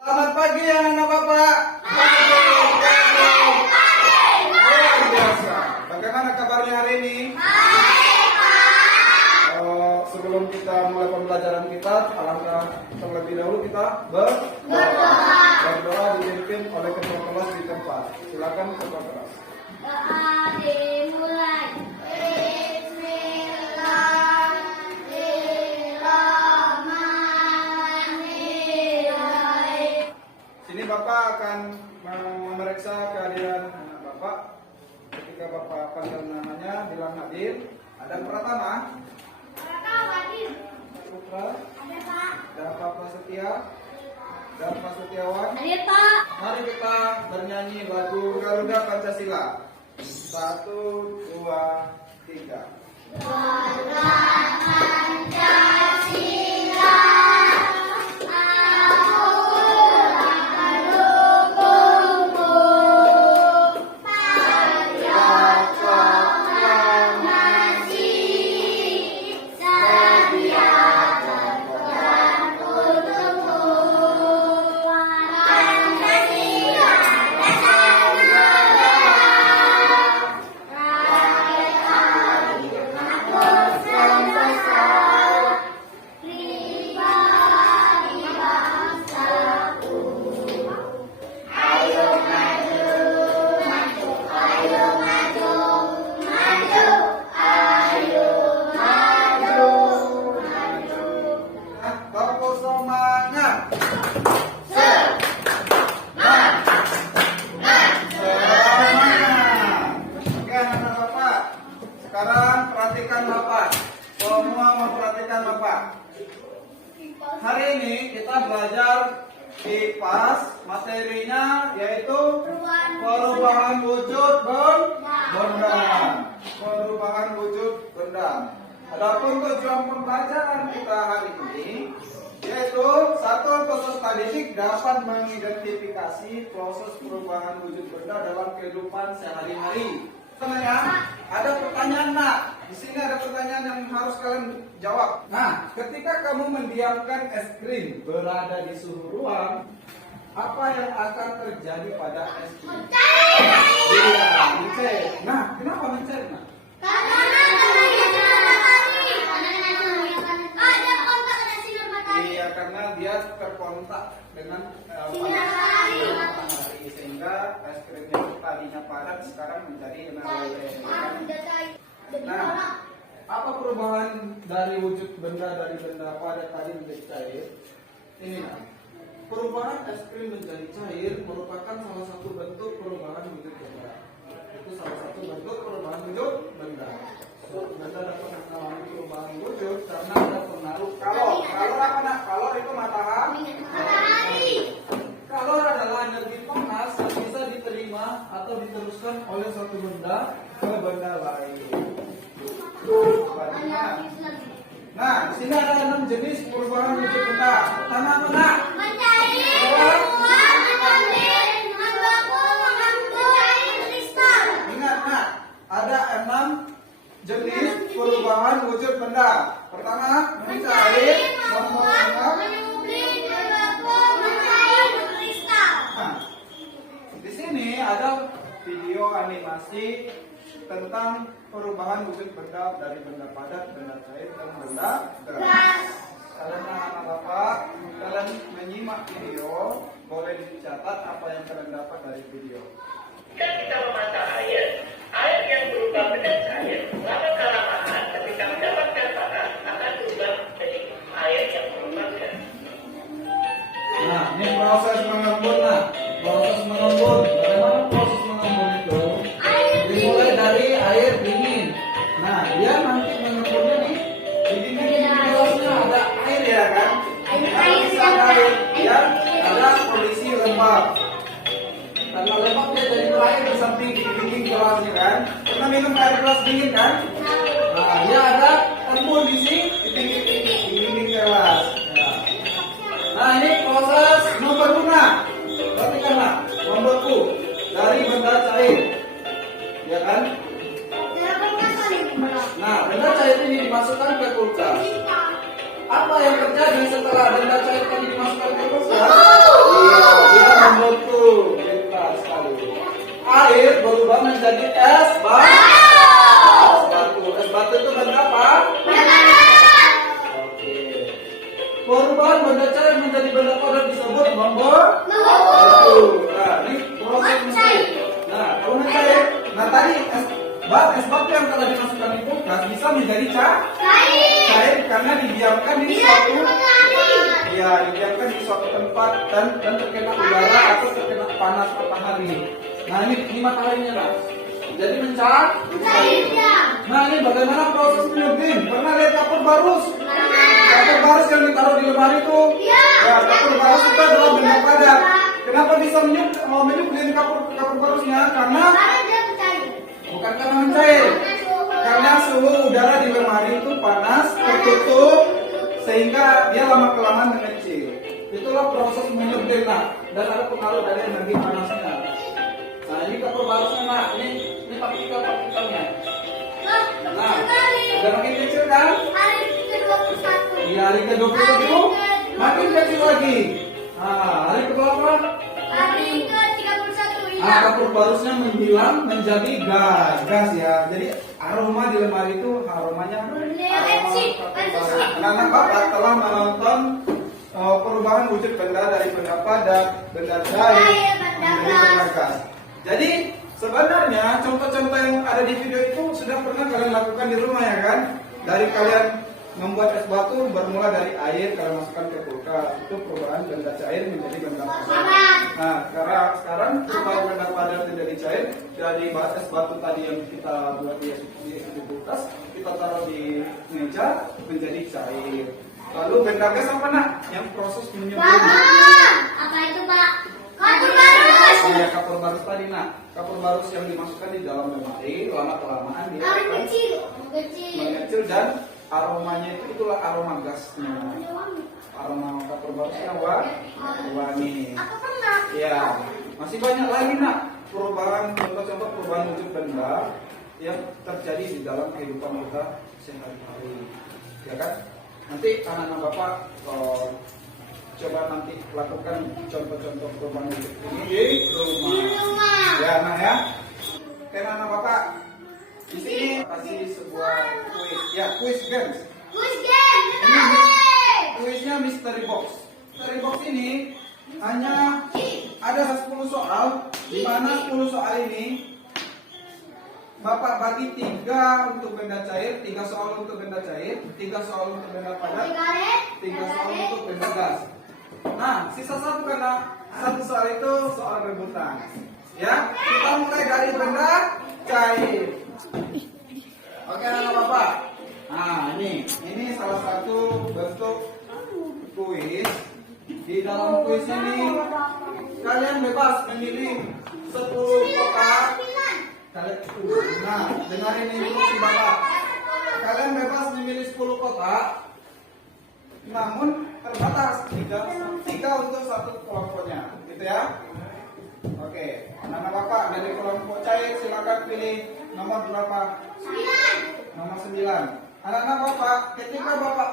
Selamat pagi anak Bapak. Luar biasa. Bagaimana kabarnya hari ini? Sebelum kita mulai pembelajaran kita, alangkah terlebih dahulu kita berdoa dipimpin oleh ketua kelas di tempat. Silakan ketua kelas. Doa dimulai. Sini Bapak akan memeriksa kehadiran anak Bapak. Ketika Bapak panggil namanya, bilang hadir. Ada yang pertama. Putra. Ada Pak. Dan Pak Prasetya. Dan Pak Setiawan. Ada Pak. Mari kita bernyanyi lagu Garuda Pancasila. 1, 2, 3. Garuda Pancasila. Hari ini kita belajar IPAS, materinya yaitu perubahan wujud benda. Perubahan wujud benda. Adapun tujuan pembelajaran kita hari ini yaitu satu, peserta didik dapat mengidentifikasi proses perubahan wujud benda dalam kehidupan sehari-hari. Sebenarnya ada pertanyaan nak. Di sini ada pertanyaan yang harus kalian jawab. Nah, ketika kamu mendiamkan es krim berada di suhu ruang, apa yang akan terjadi pada es krim? Iya, mencair. Nah, kenapa mencair? Nah, iya, karena dia terkontak dengan matahari, sehingga es krimnya tadinya padat sekarang menjadi meleleh. Nah, apa perubahan dari wujud benda dari benda padat tadi menjadi cair? Ini nah, perubahan es krim menjadi cair merupakan salah satu bentuk perubahan wujud benda. Itu salah satu bentuk perubahan wujud benda. Benda dapat mengalami perubahan wujud karena ada pengaruh kalor. Kalor apa nak? Kalor itu matahari. Kalor adalah energi panas yang bisa diterima atau diteruskan oleh satu benda ke benda lain. Nah, di sini ada 6 jenis perubahan wujud benda. Pertama apa nak? Ingat nak, ada 6 jenis perubahan wujud benda. Pertama, mencair, membengkak. Nah, di sini ada video animasi tentang perubahan wujud benda dari benda padat, benda cair, dan benda gas. Kalian anak Bapak, kalian menyimak video, boleh dicatat apa yang kalian dapat dari video. Jika kita memata air yang berubah menjadi cair, lama kelamaan ketika mendapatkan panas akan berubah menjadi air yang berubah gas. Nah, ini proses mengembun nah. Proses mengembun. Bagaimana proses mengembun itu? Dimulai dari air dingin. Nah, dia nanti mengembunnya nih. Di dinding gelasnya ada air ya kan? Bisa ada air, ya, ada kondisi lembab. Karena lembab dia jadi air di samping di dinding gelasnya kan? Pernah minum air gelas dingin kan? Nah, dia ada embun di sini di dinding gelas. Nah, ini proses membekuna. Perhatikanlah, membeku dari benda cair, ya kan? Nah, benda cair ini dimasukkan ke kulkas. Apa yang terjadi setelah benda cair tadi dimasukkan ke kulkas? Iya, menjadi es batu. Es batu itu benda apa? Oke. Perubahan benda cair menjadi benda padat disebut membentuk. Nah, ini proses mesin. Nah, kalau mencair, nah tadi es batu yang telah dimasukkan di kulkas bisa menjadi cair karena didiamkan di suatu didiamkan di suatu tempat dan terkena udara atau terkena panas matahari. Nah ini mataharinya lah. Jadi mencair. Nah ini bagaimana proses menyebrin? Pernah lihat kapur barus? Kapur barus yang ditaruh di lemari itu? Ya, kapur barus itu adalah benda padat. Kenapa bisa menyebrin kapur barusnya? Karena bukan karena mencair. Karena suhu udara di lemari itu panas, tertutup, sehingga dia lama kelamaan mengecil. Itulah proses menyebrin, dan ada pengaruh dari energi panasnya. Nah ini kapur barusnya, ini partikelnya. Nah, udah makin kecil kan? Di hari ke-21 makin kecil lagi. Nah, hari ke-berapa? Kapur barusnya menghilang menjadi gas ya. Jadi aroma di lemari itu aromanya karena Bapak telah menonton perubahan wujud benda dari benda padat, benda cair menjadi benda gas. Jadi sebenarnya contoh-contoh yang ada di video itu sudah pernah kalian lakukan di rumah ya kan? Dari kalian membuat es batu bermula dari air, kalian masukkan ke kulkas, itu perubahan benda cair menjadi benda padat. Nah, karena sekarang supaya benda padat menjadi cair, dari es batu tadi yang kita buat di kulkas, kita taruh di meja menjadi cair. Lalu benda gas apa nak? Yang proses menyebrin. Apa itu Pak? Kapur barus. Iya, kapur barus tadi nak. Kapur barus yang dimasukkan di dalam lemari, lama kelamaan dia akan mengecil dan aromanya itulah aroma gasnya. Aroma kapur barusnya wangi. Ya, masih banyak lagi nak perubahan, contoh-contoh perubahan wujud benda yang terjadi di dalam kehidupan kita sehari-hari, ya kan? Nanti anak-anak Bapak coba nanti lakukan contoh-contoh perubahan wujud ini di rumah. Ya, nah ya. Oke, anak Bapak. Di sini kasih sebuah kuis. Ya, kuis games. Kuisnya mystery box. Mystery box ini hanya ada 10 soal, di mana 10 soal ini Bapak bagi 3 untuk benda cair, 3 soal untuk benda cair, 3 soal untuk benda padat, 3 soal untuk benda gas. Nah, sisa 1 karena 1 soal itu soal rebutan. Ya, kita mulai dari benda cair. Oke, anak Bapak. Nah, ini salah satu bentuk kuis. Di dalam kuis ini kalian bebas memilih 10 kotak. Nah, dengarin instruksi Bapak. Kalian bebas memilih 10 kotak. Namun terbatas 3 untuk satu kelompoknya, gitu ya. Oke, anak Bapak dari kelompok cair silakan pilih nomor berapa? 9. Nomor 9. Anak-anak Bapak, ketika Bapak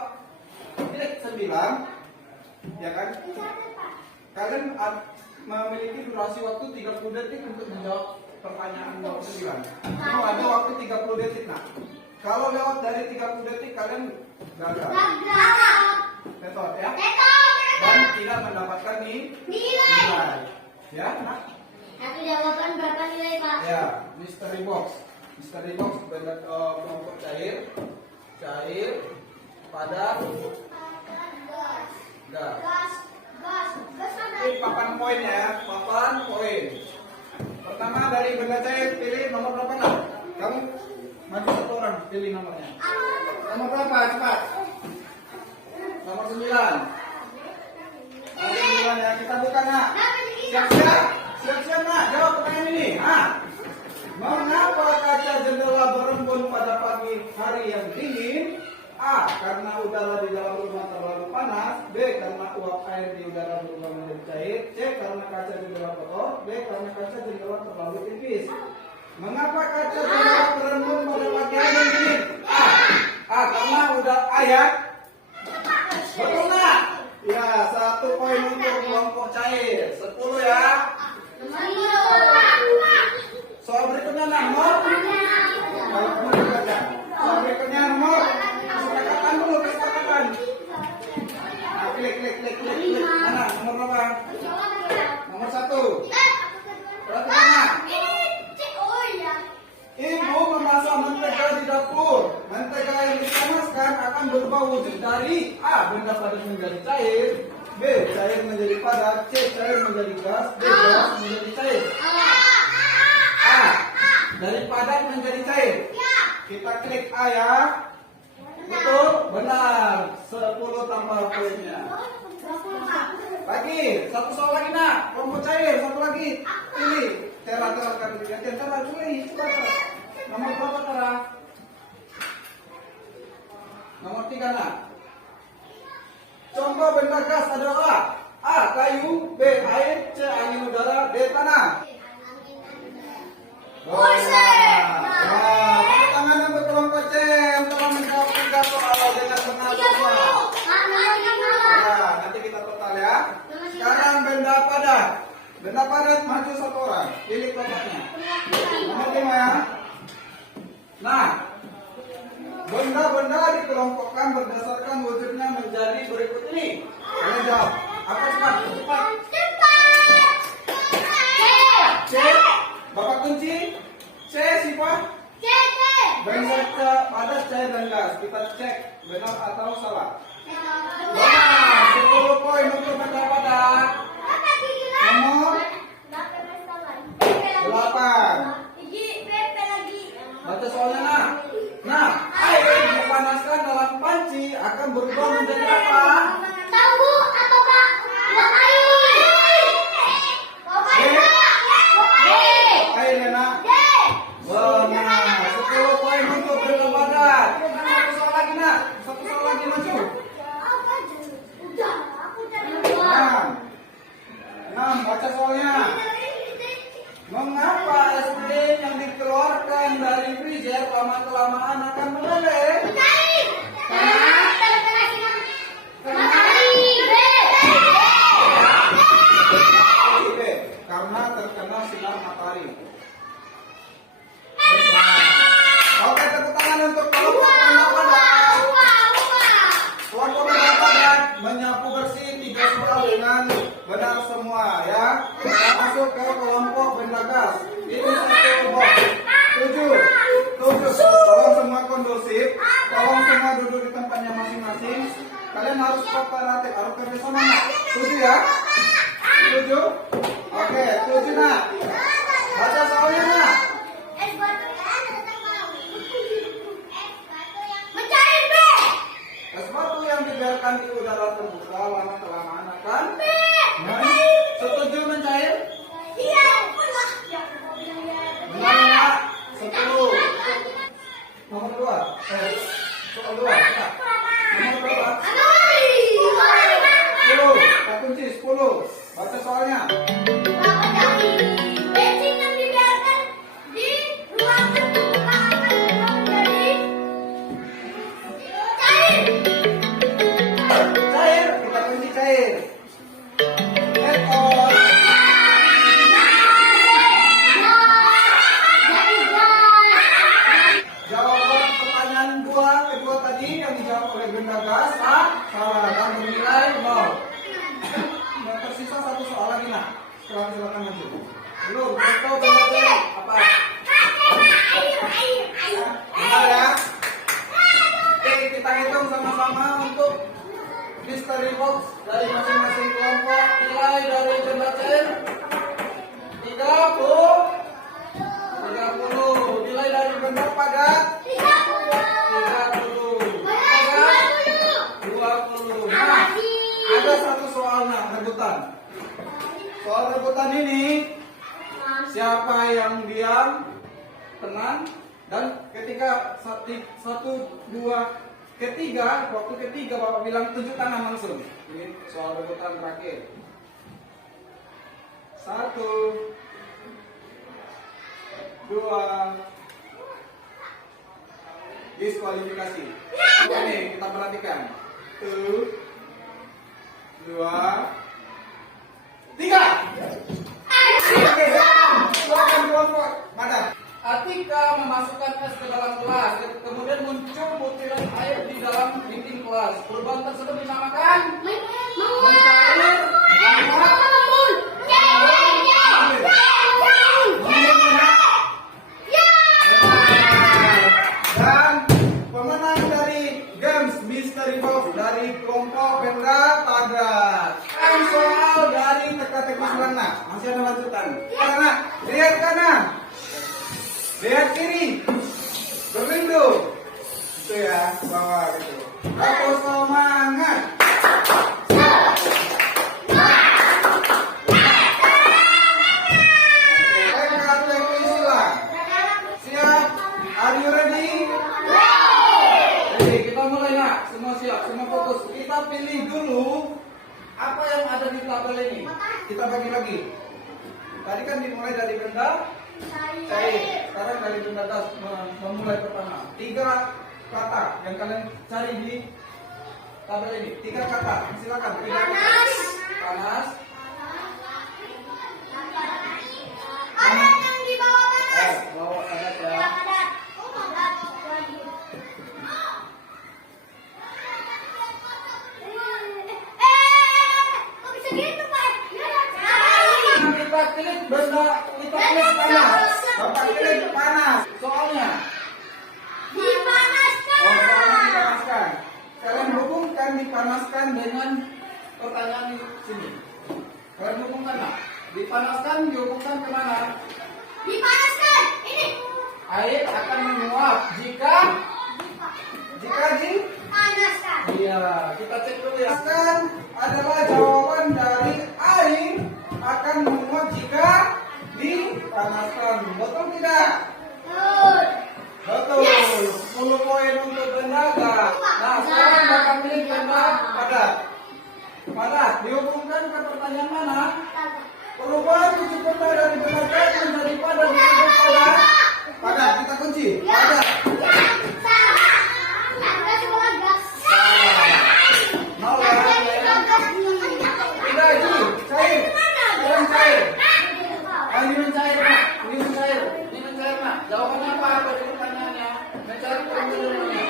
pilih 9, ya kan? Kalian memiliki durasi waktu 30 detik untuk menjawab pertanyaan nomor 9. Itu ada waktu 30 detik. Nah, kalau lewat dari 30 detik kalian gagal. Betul ya? Dan tidak mendapatkan nilai. Ya, nah. Aku jawaban berapa nilai Pak? Ya, mystery box. Mystery box benda kelompok cair, padat, gas. Ini papan poin ya, papan poin. Pertama dari benda cair pilih nomor berapa nak? Kamu maju 1 orang pilih nomornya. Nomor berapa? Cepat. Nomor 9. Nomor 9 ya, kita buka nak. Siap-siap nak, jawab pertanyaan ini. Mengapa kaca jendela berembun pada pagi hari yang dingin? A. Karena udara di dalam rumah terlalu panas. B. Karena uap air di udara berubah menjadi cair. C. Karena kaca jendela kotor. D. Karena kaca jendela terlalu tipis. Mengapa kaca jendela berembun pada pagi hari yang dingin? A. Karena udara ya. Betul nggak? Ya, 1 poin untuk kelompok cair. 10 ya. Soal berikutnya nak. mana? Nomor? Kalau nomor dibaca. Soal berikutnya nomor. Kesepakatan dulu, kesepakatan. Nah, klik. Mana? Nomor berapa? Nomor 1. Perhatikan. Ibu memasak mentega di dapur. Mentega yang dipanaskan akan berubah wujud dari A. Benda padat menjadi cair, B. Cair menjadi padat, C. Cair menjadi gas, D. Gas menjadi cair. A. Dari padat menjadi cair. Kita klik A ya. Betul? Benar. 10 tambah poinnya. Lagi, satu soal lagi nak. Kelompok cair, satu lagi. Pilih. Tera kan ya. Tera pilih. Coba. Nomor berapa Tera? Nomor 3 nak. Contoh benda gas ada A. A. Kayu, B. Air, C. Angin udara, D. Tanah. Tepuk tangan untuk kelompok C yang telah menjawab 3 soal dengan benar semua. Ya, nanti kita total ya. Sekarang benda padat. Benda padat maju 1 orang. Pilih kelompoknya. Nomor 5 ya. Nah, benda-benda dikelompokkan berdasarkan wujudnya menjadi berikut ini. Kalian jawab. Apa cepat? C. Bapak kunci. C. Sifat. Benda padat, cair dan gas. Kita cek benar atau salah. Wah, 10 poin untuk benda padat. Nomor 8. Baca soalnya nak. Nah, air yang dipanaskan dalam panci akan berubah menjadi apa? Tahu apa Pak? Buat air. Air ya nak. Benar. 10 poin untuk benda padat. Satu soal lagi nak. Satu soal lagi maju. 6. Baca soalnya. Mengapa es krim yang dikeluarkan dari freezer lama-kelamaan akan meleleh? Karena terkena sinar matahari. Oke, tepuk tangan untuk kelompok benda padat. Kelompok benda padat menyapu bersih 3 soal dengan benar semua ya. Kita masuk ke kelompok benda gas. Ini 1 box. 7. Tolong semua kondusif. Tolong semua duduk di tempatnya masing-masing. Kalian harus kooperatif, harus kerjasama. 7 ya. 7. Oke, 7 nak. Baca soalnya nak. Es batu yang dibiarkan di udara terbuka lama-kelamaan akan setuju mencair? Benar nak? 10. Nomor 2. Soal 2. Nomor berapa? 10. Tak kunci 10. Baca soalnya. Bensin yang dibiarkan di ruangan terbuka akan berubah menjadi cair. Cair. Kita kunci cair. Ekor. Jawaban pertanyaan kedua tadi yang dijawab oleh benda gas salah dan bernilai 0. Nah, tersisa 1 soal lagi nak. Silakan maju. Belum tahu benda cair apa? Benar ya? Oke, kita hitung sama-sama untuk mystery box dari masing-masing kelompok. Nilai dari benda cair 30. Nilai dari benda padat 30. 20. Nah, ada 1 soal nak rebutan. Soal rebutan ini siapa yang diam, tenang, dan ketika 1, 2, ketiga, waktu ketiga Bapak bilang tunjuk tangan langsung. Ini soal rebutan terakhir. 1, 2, diskualifikasi. Oke, kita perhatikan. 1, 2, 3. Oke, silakan kelompok. Mana? Atika memasukkan es ke dalam gelas, kemudian muncul butiran air di dalam dinding kelas. Perubahan tersebut dinamakan mencair, menguap, Dan pemenang dari games Mystery Box dari kelompok Benda Padat. Soal dari teka-teki Selana. Masih ada lanjutan. Karena lihat kanan, lihat kiri, berlindung. Itu ya, ke bawah gitu. Aku semangat. Siap? Are you ready? Oke, kita mulai nak. Semua siap, semua fokus. Kita pilih dulu apa yang ada di tabel ini. Kita bagi lagi. Tadi kan dimulai dari benda cair. Sekarang dari benda gas memulai pertama. 3 kata yang kalian cari di tabel ini. 3 kata. Silakan. 3 kata. Panas. Ada yang di bawah panas. Bawa panas ya. Ada. Kok bisa gitu, Pak? Kita klik benda, kita klik panas. Bapak klik panas. Soalnya, Dipanaskan. Soalnya dipanaskan. kalian hubungkan dipanaskan dengan pertanyaan di sini. Kalian hubungkan nak. Dipanaskan dihubungkan ke mana? Dipanaskan. Ini. Air akan menguap jika Panaskan. iya, kita cek dulu ya. Panas adalah jawaban dari air akan menguap jika dipanaskan. Betul tidak? Betul. 10 poin untuk benda gas. Nah, sekarang bakal pilih benda padat. Padat dihubungkan ke pertanyaan mana? Perubahan kunci benda dari benda gas menjadi padat disebut padat. Padat, kita kunci. Padat. Nol ya. Tidak itu cair. Sekarang cair. Ini mencair nak. Ini mencair. Ini mencair nak. Jawabannya apa? Apa dulu pertanyaannya? Mencair atau menurunnya?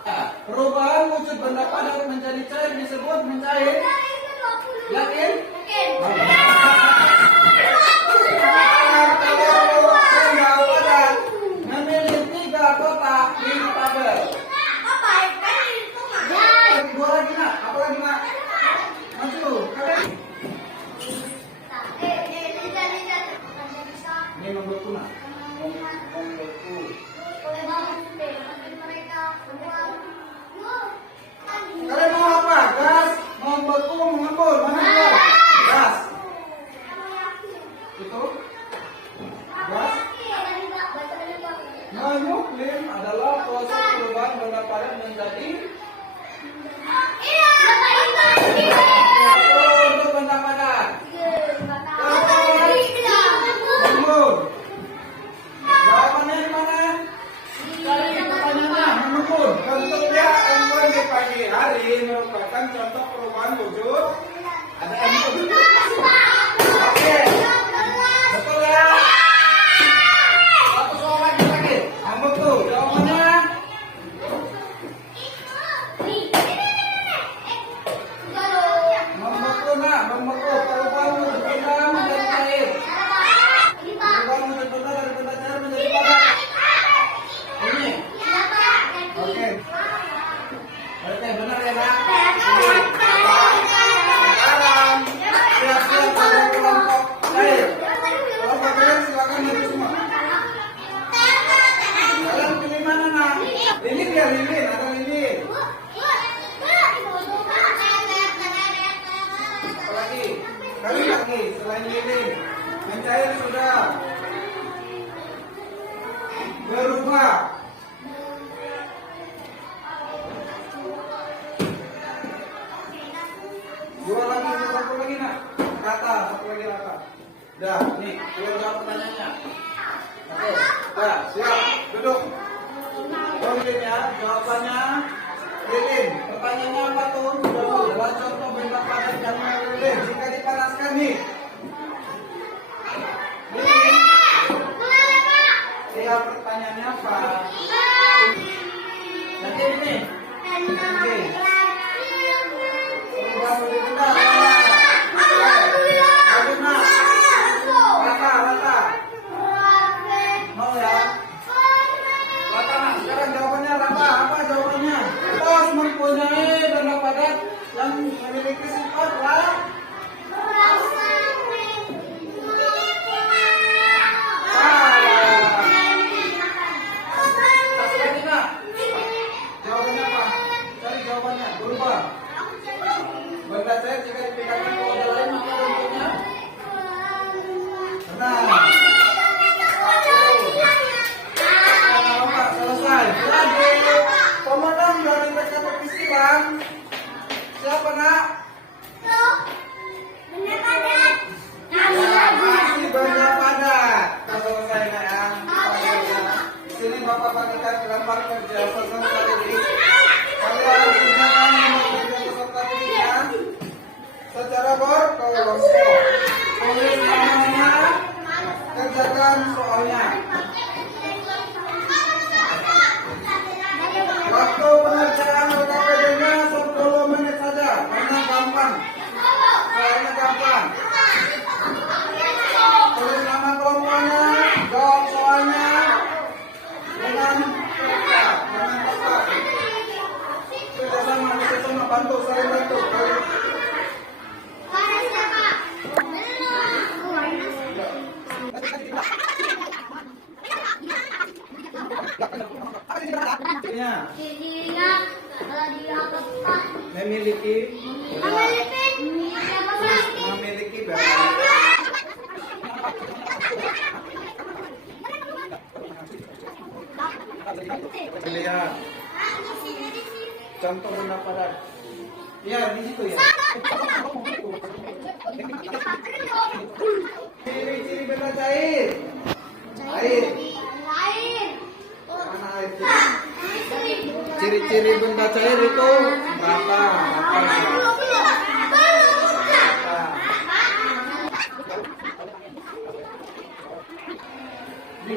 Nah, perubahan wujud benda padat menjadi cair disebut mencair. Yakin? Kalau benda padat Memilih 3 kotak di tabel. dua lagi nak. Apa lagi nak? Maju. Ini nomorku nak. Nomorku. Kalian mau apa? Gas, mau beku, mau ngembur, mana gas? Gas. Itu gas. Nuklir adalah proses perubahan benda padat menjadi untuk benda padat. Ngembur. Jawabannya di mana? Cari pertanyaannya, mengembur. Bentuknya M1 di pagi hari merupakan contoh perubahan wujud. Ada M1. Oke. Betul ya? Satu soal lagi. Nomor tuh. Jawabannya Nomor tuh nak. Nomor tuh. Perubahan wujud benda menjadi cair. Perubahan wujud benda dari benda cair menjadi padat. ini. Oke. Oke, benar ya nak? Sekarang siap-siap pada kelompok cair. Kelompok kalian silakan maju semua. Kalian pilih mana nak? Lilin ya lilin. Ada lilin. Apa lagi? Kali lagi selain lilin. Mencair sudah. Berubah. Dua lagi, satu lagi nak. Kata, satu lagi kata. Dah, nih, Belum jawab pertanyaannya. oke. Dah, siap, duduk. Oh, lilin ya. Jawabannya Lilin. pertanyaannya apa tuh? Adalah contoh benda padat yang Lilin, jika dipanaskan rasakan nih. Ya pertanyaannya apa? Nanti ini. Oke. Udah boleh benda. Rata. Mau ya? Rata nak. Sekarang jawabannya Rata. Apa jawabannya? Tos mempunyai benda padat yang memiliki sifat lah. Satu lagi nak. Jawabannya apa? Cari jawabannya. Berubah. Benda cair jika dipegangkan ke wadah lain maka bentuknya benar. Pak, selesai. Jadi pemenang dari teka-teki Bang. Siapa nak? Masih benda padat. Kita selesai nak ya. Di sini Bapak bagikan lembar kerja peserta didik. Kalian gunakan nomor kerja peserta didiknya secara berkelompok. Tulis namanya, kerjakan soalnya. Waktu pengerjaan OKPD-nya 10 menit saja, karena gampang. Soalnya gampang. Tulis nama kelompoknya, jawab soalnya dengan cepat, dengan cepat. Kerjasama, bantu, saling bantu. Memiliki lihat contoh benda padat. Ya di situ ya. Ciri-ciri benda cair. Air. Mana air? Ciri-ciri benda cair itu rata.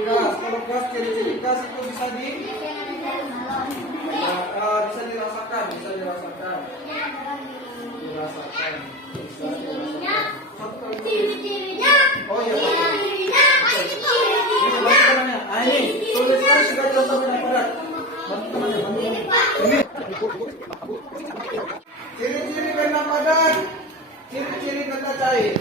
Gas, kalau gas ciri-ciri gas itu bisa dirasakan. Oh iya. Ini bantu temannya. Ini tuliskan juga contoh benda padat. Bantu temannya. Ini. Ciri-ciri benda padat. Ciri-ciri benda cair.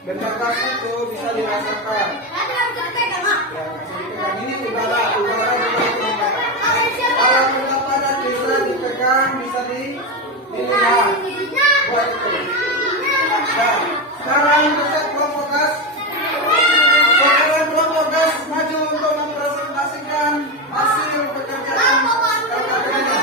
Benda gas itu bisa dirasakan. Ya, ini udara juga. Kalau benda padat bisa dipegang, bisa dilihat. Buat itu. Nah, sekarang kita kelompok gas. Sekarang kelompok gas maju untuk mempresentasikan hasil pekerjaan KKP-nya.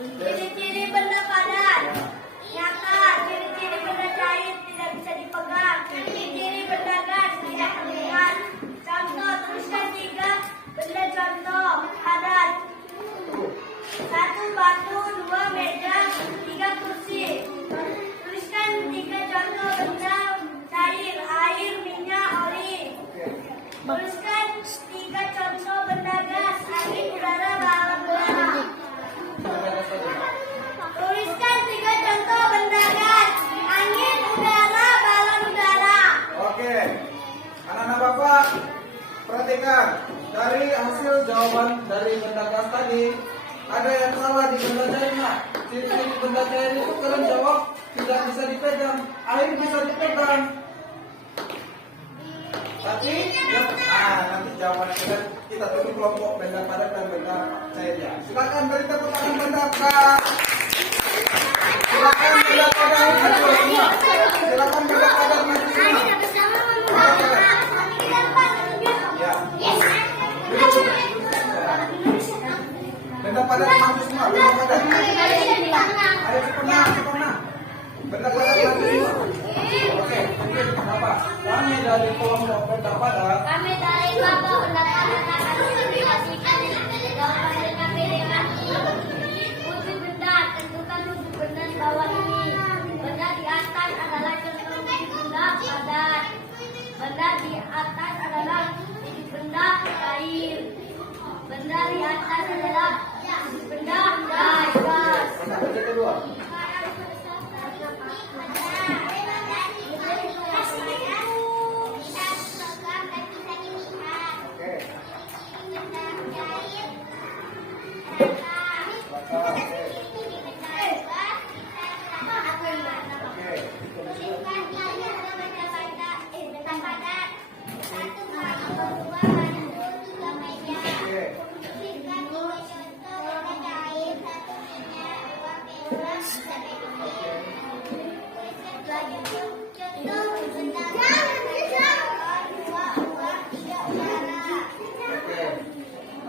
Ciri-ciri benda padat nyata, ciri-ciri benda cair tidak bisa dipegang, ciri-ciri benda gas tidak terlihat. Contoh, tuliskan 3 benda contoh padat. 1 batu, 2 meja, 3 kursi. Tuliskan 3 contoh benda cair, air, minyak, oli. Tuliskan 3 contoh benda gas, angin, udara, balon udara. Tuliskan 3 contoh benda gas, angin, udara, balon udara. Oke, anak-anak Bapak, perhatikan dari hasil jawaban dari benda gas tadi ada yang salah di benda cairnya. Ciri-ciri benda cair itu kalian jawab tidak bisa dipegang, air bisa dipegang. Tapi nanti jawaban kita tunggu kelompok benda padat dan benda cairnya. Silakan beri tepuk tangan benda padat. Silakan benda padat maju semua. Silakan benda padat maju semua. Ya. Benda padat maju semua. Benda padat. Ayo cepat. Benda padat maju semua. Oke, mungkin apa? Kami dari kelompok benda padat. Kami dari kelompok benda padat akan mengaplikasikan jawaban dengan pilihan wujud benda. Tentukan wujud benda di bawah ini. Benda di atas adalah contoh wujud benda padat. Benda di atas adalah wujud benda cair. Benda di atas adalah wujud benda gas. Benda padat kedua.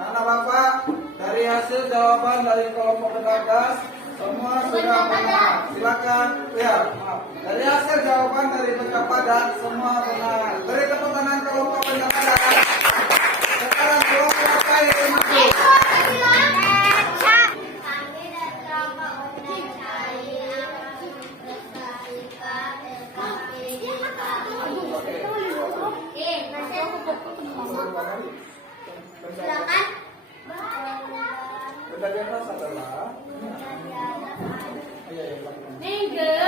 Anak Bapak, dari hasil jawaban dari kelompok benda gas semua sudah benar. Silakan, ya, maaf. Dari hasil jawaban dari benda padat semua benar. Beri tepuk tangan kelompok benda padat. Sekarang kelompok cair maju. Silakan. Benda di atas adalah Minggir.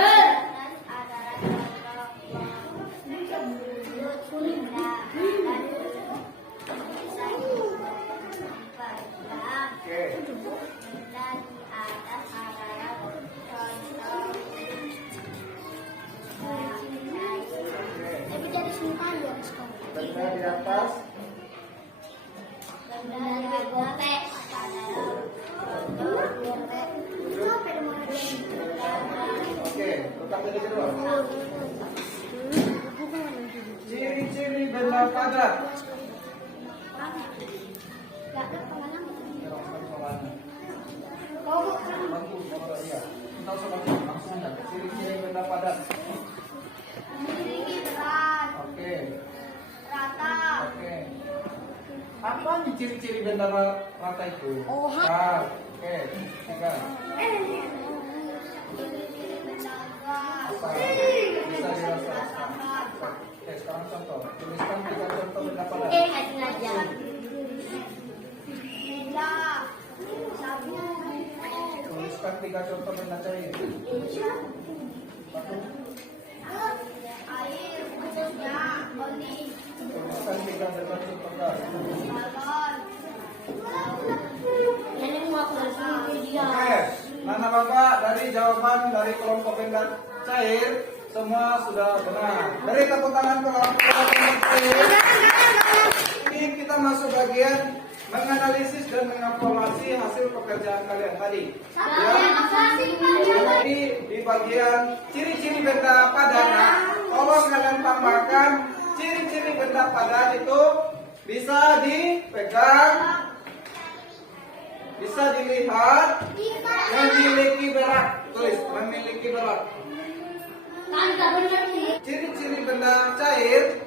benda di atas. Oke, tetap jadi kedua. Ciri-ciri benda padat. Ciri-ciri benda padat. Oke. Oke. Apa nih ciri-ciri benda rata itu? Oke, 3. Apa? Bisa dirasakan. Oke, sekarang contoh. Tuliskan 3 contoh benda padat. Tuliskan 3 contoh benda cair. Tuliskan 3 benda contoh gas. Oke, Nana Bapak, dari jawaban dari kelompok benda cair semua sudah benar. Beri tepuk tangan kelompok benda cair. Ini kita masuk bagian menganalisis dan mengevaluasi hasil pekerjaan kalian tadi. Ya. Jadi di bagian ciri-ciri benda padat, tolong kalian tambahkan ciri-ciri benda padat itu bisa dipegang, bisa dilihat, memiliki berat. Tulis, memiliki berat. Ciri-ciri benda cair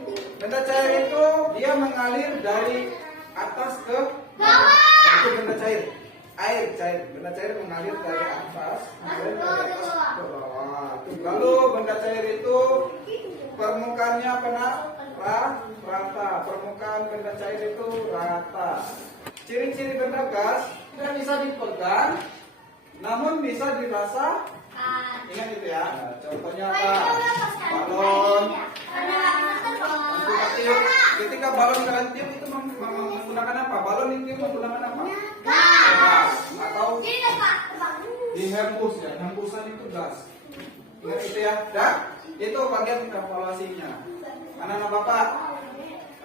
itu dia mengalir dari atas ke bawah. Itu benda cair. Air cair. Benda cair mengalir dari atas, mengalir dari atas ke bawah. Lalu benda cair itu permukaannya rata. Permukaan benda cair itu rata. Ciri-ciri benda gas tidak bisa dipegang, namun bisa dirasa. Ingat itu ya. Nah, contohnya apa? Balon. Ketika balon kalian tiup itu menggunakan apa? Balon itu menggunakan apa? Gas. Atau dihembus ya. Hembusan itu gas. Ingat itu ya. Dan itu bagian evaluasinya. Anak-anak Bapak,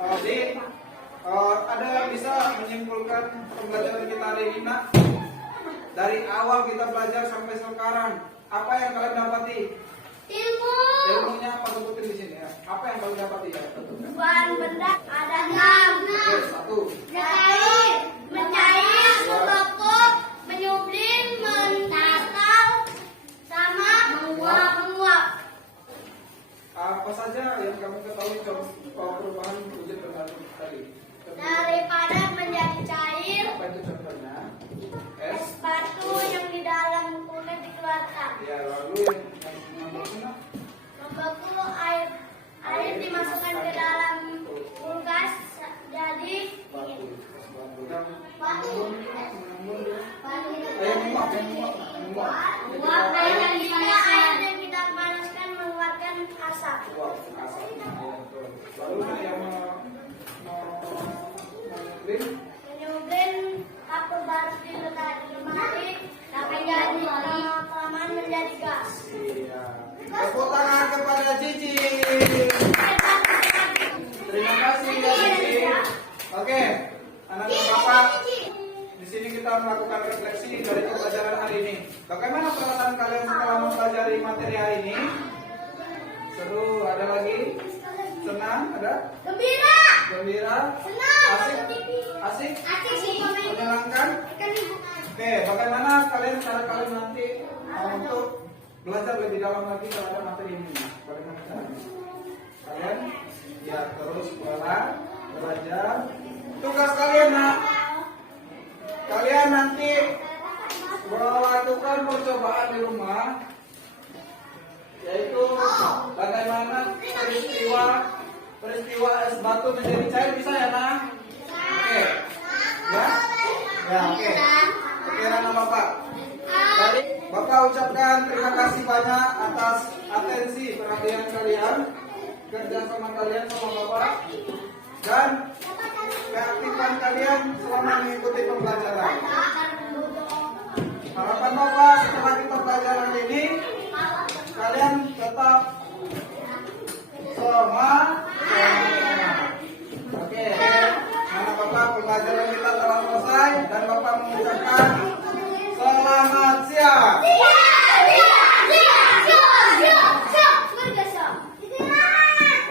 Ada yang bisa menyimpulkan pembelajaran kita hari ini, nak? Dari awal kita belajar sampai sekarang, apa yang kalian dapati? Ilmu. Ilmunya apa, sebutin di sini ya? Apa yang kalian dapati ya? Bahan benda ada 6. Oke, 1. Mencair, membentuk, menyublim, menatap, sama menguap. Apa saja yang kamu ketahui perubahan wujud terbaru tadi? Daripada menjadi cair, Apa itu contohnya? es batu yang di dalam kulit dikeluarkan. Ya, lalu yang membuatnya Membeku air dimasukkan ke dalam kulkas jadi batu. batu. Menguap. Air yang kita panaskan mengeluarkan asap. Lalu yang Menyublim kapur baru diletak di lemari dan menjadi kelamaan menjadi gas. Iya. Tepuk tangan kepada Cici. Terima kasih ya Cici. Oke, anak-anak Bapak, di sini kita melakukan refleksi dari pembelajaran hari ini. Bagaimana perasaan kalian setelah mempelajari materi hari ini? Seru, ada lagi? Senang, ada? Gembira. Gembira? Senang. Asik? Asik sih. Menyenangkan? Oke, bagaimana cara kalian nanti untuk belajar lebih dalam lagi terhadap materi ini? Bagaimana caranya? Kalian ya terus belajar. Tugas kalian, nak. Kalian nanti melakukan percobaan di rumah, yaitu bagaimana peristiwa es batu menjadi cair, bisa ya, nak? Oke. Ya? Ya, oke. Oke, anak Bapak. Jadi, Bapak ucapkan terima kasih banyak atas atensi perhatian kalian, kerjasama kalian sama Bapak, dan keaktifan kalian selama mengikuti